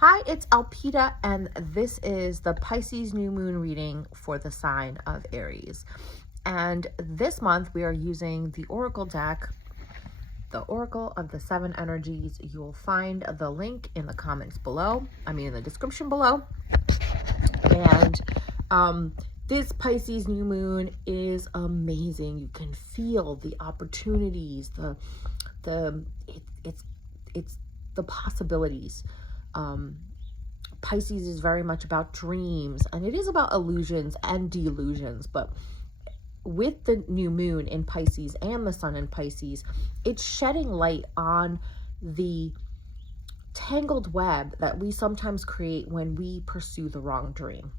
Hi, it's Alpita, and this is the Pisces new moon reading for the sign of Aries. And this month we are using the Oracle deck, the Oracle of the Seven Energies. You will find the link in the comments below, in the description below. And this Pisces new moon is amazing. You can feel the opportunities, it's the possibilities. Pisces is very much about dreams, and it is about illusions and delusions, but with the new moon in Pisces and the sun in Pisces, it's shedding light on the tangled web that we sometimes create when we pursue the wrong dream.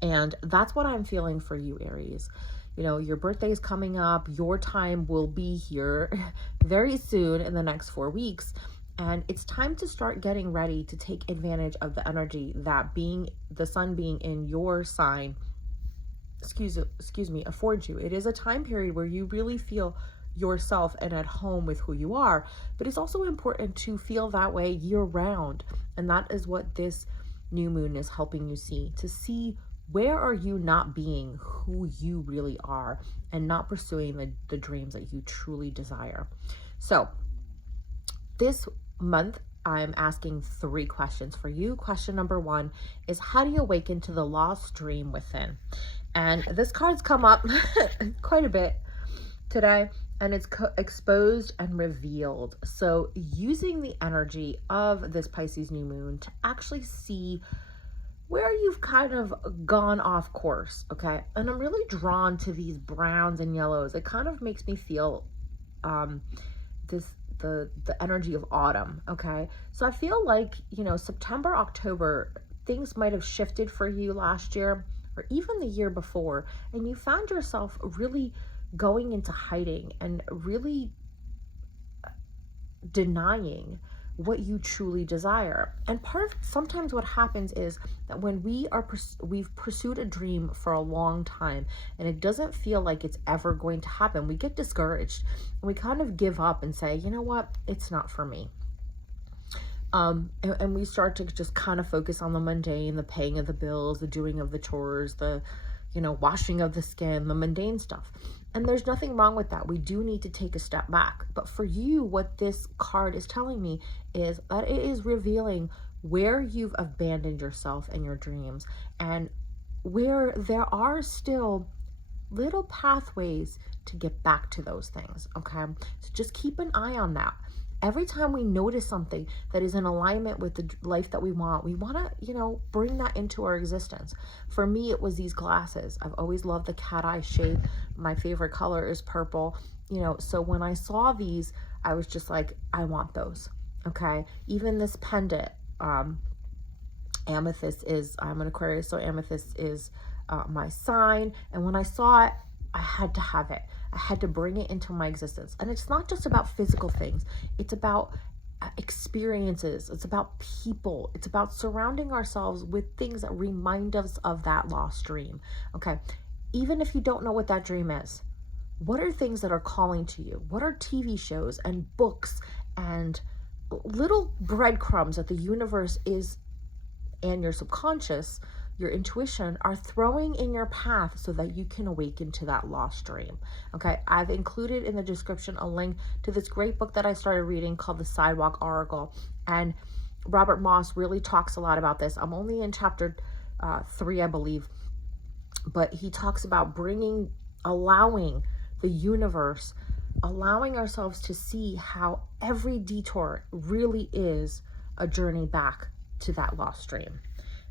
And that's what I'm feeling for you, Aries. You know, your birthday is coming up. Your time will be here very soon in the next 4 weeks. And it's time to start getting ready to take advantage of the energy that the sun being in your sign, affords you. It is a time period where you really feel yourself and at home with who you are, but it's also important to feel that way year round. And that is what this new moon is helping you to see where are you not being who you really are and not pursuing the dreams that you truly desire. So this month, I'm asking 3 questions for you. Question number 1 is, how do you awaken to the lost dream within? And this card's come up quite a bit today, and it's exposed and revealed. So using the energy of this Pisces new moon to actually see where you've kind of gone off course, okay? And I'm really drawn to these browns and yellows. It kind of makes me feel the energy of autumn, okay? So I feel like, September, October, things might have shifted for you last year or even the year before, and you found yourself really going into hiding and really denying what you truly desire. And sometimes what happens is that when we've pursued a dream for a long time and it doesn't feel like it's ever going to happen, we get discouraged and we kind of give up and say, you know what, it's not for me. And we start to just kind of focus on the mundane, the paying of the bills, the doing of the chores, the washing of the skin, the mundane stuff. And there's nothing wrong with that. We do need to take a step back. But for you, what this card is telling me is that it is revealing where you've abandoned yourself and your dreams, and where there are still little pathways to get back to those things, okay? So just keep an eye on that. Every time we notice something that is in alignment with the life that we want to, bring that into our existence. For me, it was these glasses. I've always loved the cat eye shape. My favorite color is purple. So when I saw these, I was just like, I want those. Okay. Even this pendant, amethyst I'm an Aquarius, so amethyst is my sign. And when I saw it, I had to have it. I had to bring it into my existence. And it's not just about physical things. It's about experiences. It's about people. It's about surrounding ourselves with things that remind us of that lost dream. Okay. Even if you don't know what that dream is, what are things that are calling to you? What are TV shows and books and little breadcrumbs that the universe is, and your subconscious, your intuition, are throwing in your path so that you can awaken to that lost dream. Okay, I've included in the description a link to this great book that I started reading called The Sidewalk Oracle, and Robert Moss really talks a lot about this. I'm only in chapter 3, I believe, but he talks about allowing the universe, allowing ourselves to see how every detour really is a journey back to that lost dream.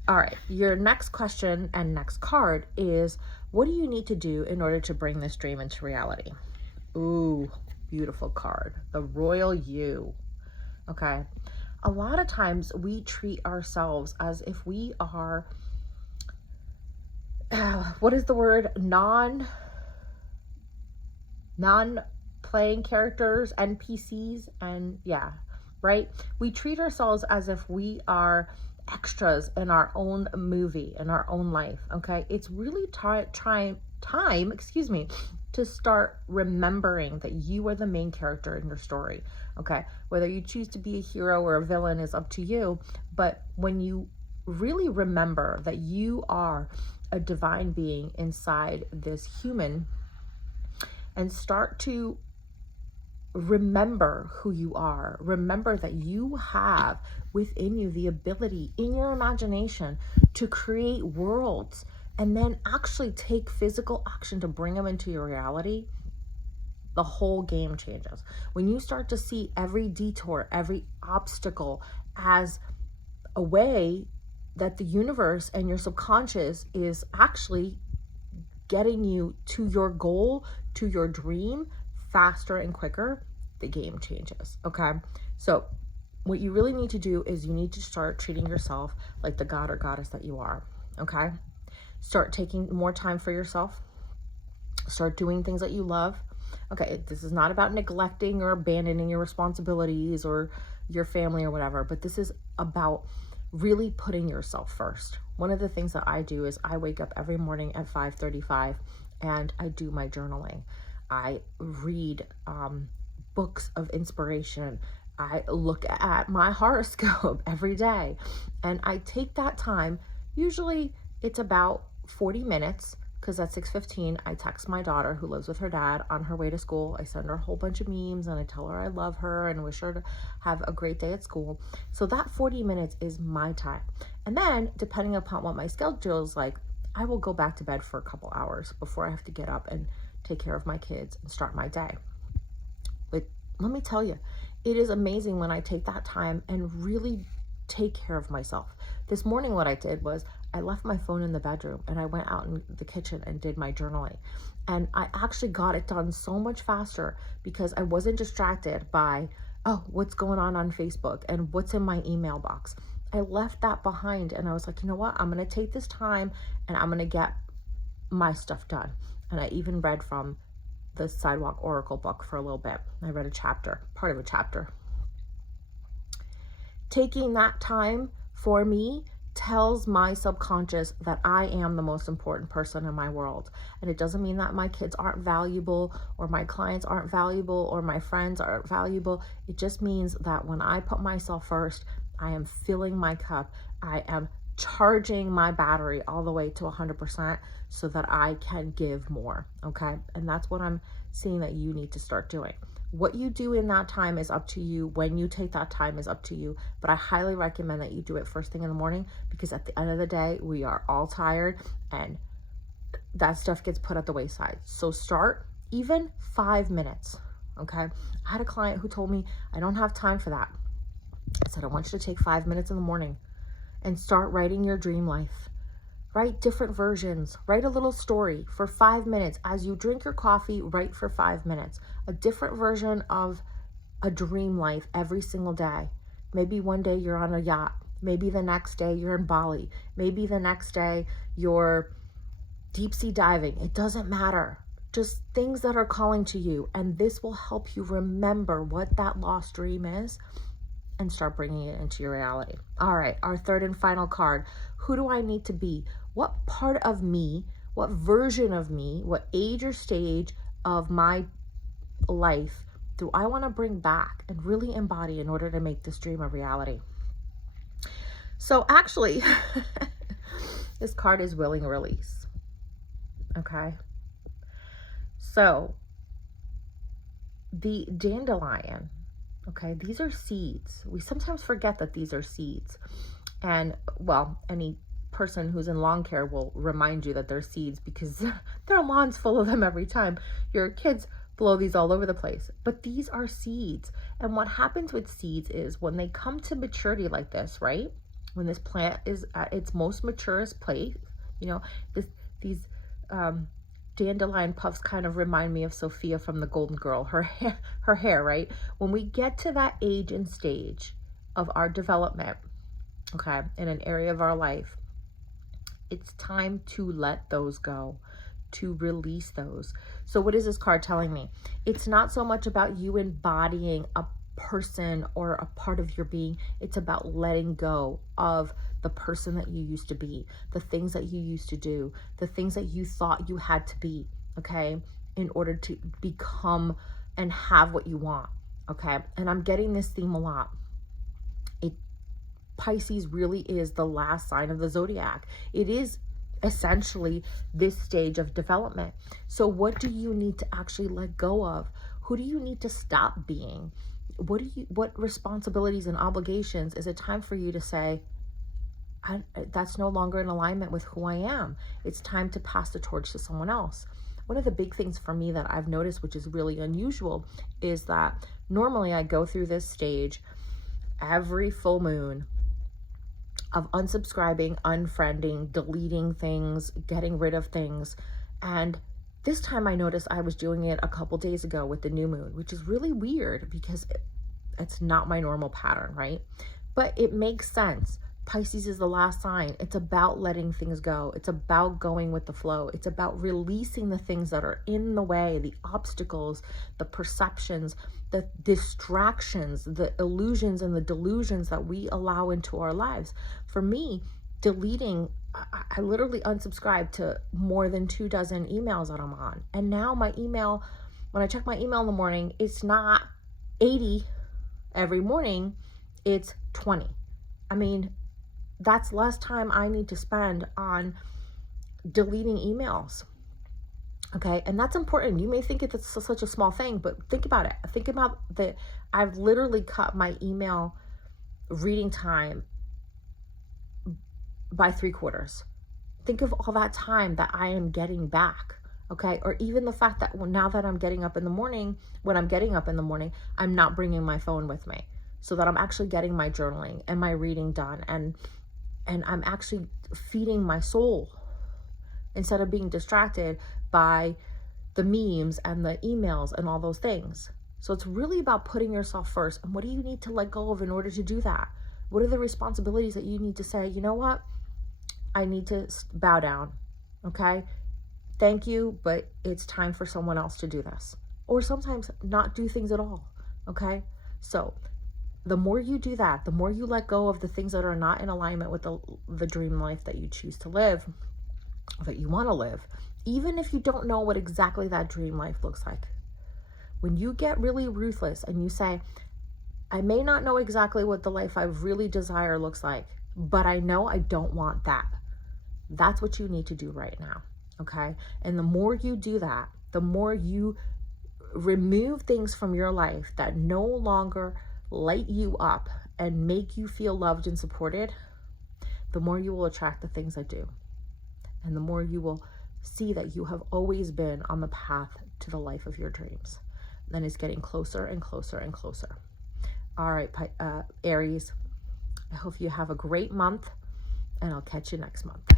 All right, your next question and next card is, what do you need to do in order to bring this dream into reality? Ooh, beautiful card, the Royal You. Okay, a lot of times we treat ourselves as if we are, what is the word? Non-playing characters, NPCs, and yeah, right? We treat ourselves as if we are extras in our own movie, in our own life, okay? It's really time, to start remembering that you are the main character in your story. Okay. Whether you choose to be a hero or a villain is up to you. But when you really remember that you are a divine being inside this human, and start to remember who you are, remember that you have within you the ability in your imagination to create worlds, and then actually take physical action to bring them into your reality, the whole game changes. When you start to see every detour, every obstacle as a way that the universe and your subconscious is actually getting you to your goal, to your dream faster and quicker, the game changes. Okay. So what you really need to do is you need to start treating yourself like the god or goddess that you are. Okay. Start taking more time for yourself. Start doing things that you love. Okay. This is not about neglecting or abandoning your responsibilities or your family or whatever, but this is about really putting yourself first. One of the things that I do is I wake up every morning at 5:35 and I do my journaling. I read books of inspiration. I look at my horoscope every day, and I take that time. Usually it's about 40 minutes, because at 6:15 I text my daughter who lives with her dad on her way to school. I send her a whole bunch of memes and I tell her I love her and wish her to have a great day at school. So that 40 minutes is my time. And then depending upon what my schedule is like, I will go back to bed for a couple hours before I have to get up and take care of my kids and start my day. But let me tell you, it is amazing when I take that time and really take care of myself. This morning what I did was I left my phone in the bedroom and I went out in the kitchen and did my journaling. And I actually got it done so much faster because I wasn't distracted by, oh, what's going on Facebook and what's in my email box. I left that behind and I was like, you know what? I'm going to take this time and I'm going to get my stuff done. And I even read from the Sidewalk Oracle book for a little bit. I read part of a chapter. Taking that time for me tells my subconscious that I am the most important person in my world. And it doesn't mean that my kids aren't valuable or my clients aren't valuable or my friends aren't valuable. It just means that when I put myself first, I am filling my cup. I am charging my battery all the way to 100% so that I can give more. Okay. And that's what I'm seeing that you need to start doing. What you do in that time is up to you. When you take that time is up to you. But I highly recommend that you do it first thing in the morning, because at the end of the day, we are all tired and that stuff gets put at the wayside. So start even 5 minutes. Okay. I had a client who told me, I don't have time for that. I said, I want you to take 5 minutes in the morning and start writing your dream life. Write different versions. Write a little story for 5 minutes. As you drink your coffee, write for 5 minutes. A different version of a dream life every single day. Maybe one day you're on a yacht. Maybe the next day you're in Bali. Maybe the next day you're deep sea diving. It doesn't matter. Just things that are calling to you. And this will help you remember what that lost dream is and start bringing it into your reality. All right, our third and final card. Who do I need to be? What part of me, what version of me, what age or stage of my life do I want to bring back and really embody in order to make this dream a reality? So actually, this card is willing release. Okay. So the dandelion, okay, these are seeds. We sometimes forget that these are seeds. And well, any person who's in lawn care will remind you that they're seeds because their lawn's full of them every time. Your kids blow these all over the place. But these are seeds. And what happens with seeds is when they come to maturity like this, right? When this plant is at its most maturest place, you know, these dandelion puffs kind of remind me of Sophia from the Golden Girl, her hair, right? When we get to that age and stage of our development, okay, in an area of our life, it's time to let those go, to release those. So what is this card telling me? It's not so much about you embodying a person or a part of your being. It's about letting go of the person that you used to be, the things that you used to do, the things that you thought you had to be, okay, in order to become and have what you want, okay? And I'm getting this theme a lot. Pisces really is the last sign of the zodiac. It is essentially this stage of development. So what do you need to actually let go of? Who do you need to stop being? What responsibilities and obligations is it time for you to say, that's no longer in alignment with who I am? It's time to pass the torch to someone else. One of the big things for me that I've noticed, which is really unusual, is that normally I go through this stage every full moon of unsubscribing, unfriending, deleting things, getting rid of things. And this time I noticed I was doing it a couple days ago with the new moon, which is really weird because it's not my normal pattern, right? But it makes sense. Pisces is the last sign. It's about letting things go. It's about going with the flow. It's about releasing the things that are in the way, the obstacles, the perceptions, the distractions, the illusions and the delusions that we allow into our lives. For me, deleting, I literally unsubscribed to more than 24 emails that I'm on. And now my email, when I check my email in the morning, it's not 80 every morning, it's 20. I mean, that's less time I need to spend on deleting emails. Okay, and that's important. You may think it's such a small thing, but think about it. Think about that. I've literally cut my email reading time by 3/4. Think of all that time that I am getting back. Okay, or even the fact that now that I'm getting up in the morning, when I'm getting up in the morning, I'm not bringing my phone with me, so that I'm actually getting my journaling and my reading done, and I'm actually feeding my soul instead of being distracted by the memes and the emails and all those things. So it's really about putting yourself first. And what do you need to let go of in order to do that? What are the responsibilities that you need to say, you know what? I need to bow down. Okay? Thank you, but it's time for someone else to do this. Or sometimes not do things at all. Okay? So the more you do that, the more you let go of the things that are not in alignment with the dream life that you choose to live, that you want to live, even if you don't know what exactly that dream life looks like. When you get really ruthless and you say, I may not know exactly what the life I really desire looks like, but I know I don't want that. That's what you need to do right now. Okay? And the more you do that, the more you remove things from your life that no longer light you up and make you feel loved and supported, the more you will attract the things that do. And the more you will see that you have always been on the path to the life of your dreams. And it's getting closer and closer and closer. All right, Aries, I hope you have a great month, and I'll catch you next month.